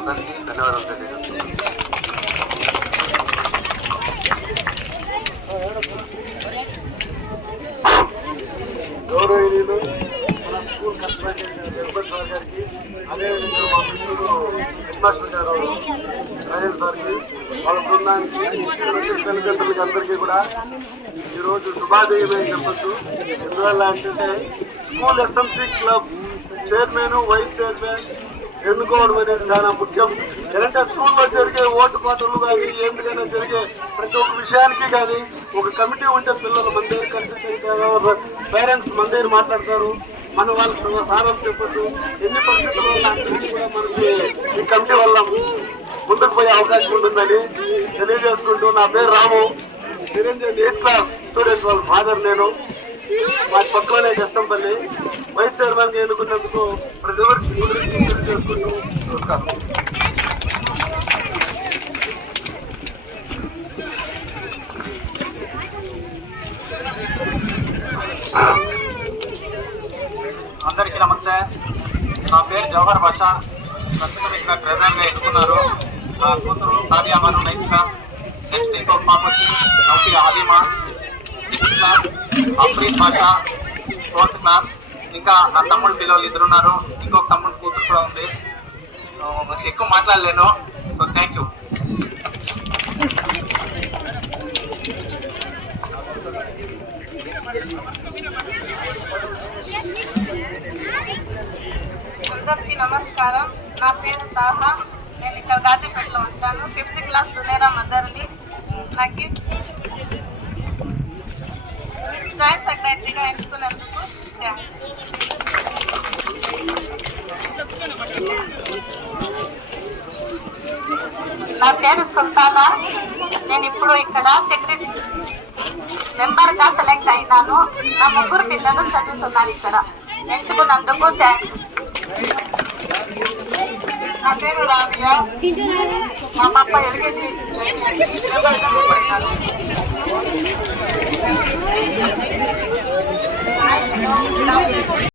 అందరికీ ధన్యవాదాలు తెలియజేస్తున్నాను గౌరవనీయులు మన స్కూల్ కన్సల్టెంట్ సార్ గారికి అదేవిధంగా మా మిత్రులు హెడ్ మాస్టర్ గారు రాజేంద్ర సార్కి వాళ్ళ బృందానికి తల్లిదండ్రులకి అందరికీ కూడా ఈరోజు శుభాదేయమని చెప్పచ్చు. ఎందువల్ల అంటే school SMC club chairman vice chairman ఎన్నుకోవడం అనేది చాలా ముఖ్యం. ఎందుకంటే స్కూల్లో జరిగే ఓటు పాటలు కానీ ఏంటికైనా జరిగే ప్రతి ఒక్క విషయానికి కానీ ఒక కమిటీ ఉంటే పిల్లలు మన దగ్గర కలిసి పేరెంట్స్ మన దగ్గర మాట్లాడతారు. మన వాళ్ళకి సారం చెప్పచ్చు. ఎన్ని పరిస్థితుల వల్ల కూడా మనకి ఈ కమిటీ వల్ల ముందుకు పోయే అవకాశం ఉంటుందని తెలియజేసుకుంటూ నా పేరు Ramu. Niranjan eighth class student వాళ్ళ ఫాదర్ నేను. మా పక్కనే కష్టంపల్లి వైస్ చైర్మన్గా ఎన్నుకున్నందుకు ప్రతి ఒక్కరికి గురించి నమస్కారం అందరికీ నమస్తే. నా పేరు జవహర్ భాష. ప్రస్తుతం ఇక్కడ ట్రెజర్గా ఎన్నుకున్నారు. నా కూతురు కావ్యామను నైతిక నెక్స్ట్ ఇంకో పాప వచ్చి Naufia Halima fifth class Basha fourth class ఇంకా నా తమ్ముడు పిల్లలు ఇద్దరు ఉన్నారు ఇంకొక తమ్ముడు కూతురు కూడా ఉంది. ఎక్కువ మాట్లాడలేను. సో థ్యాంక్ యూ అందరికీ నమస్కారం. నా పేరు సాహా నేను ఇక్కడ గాజీపేటలో ఉంటాను. ఫిఫ్త్ క్లాస్ దునేరా మదర్ని. నాకు ఎంచుకున్నందుకు నా పేరు సుల్తానా. నేను ఇప్పుడు ఇక్కడ సెక్రటరీ మెంబర్గా సెలెక్ట్ అయినాను. నా ముగ్గురు పిల్లలు చదువుతున్నారు ఇక్కడ. ఎంచుకున్నందుకు థ్యాంక్స్ నా పేరు రాబియా మా పాప ఎల్కేజీ. మెంబర్గా పడినాను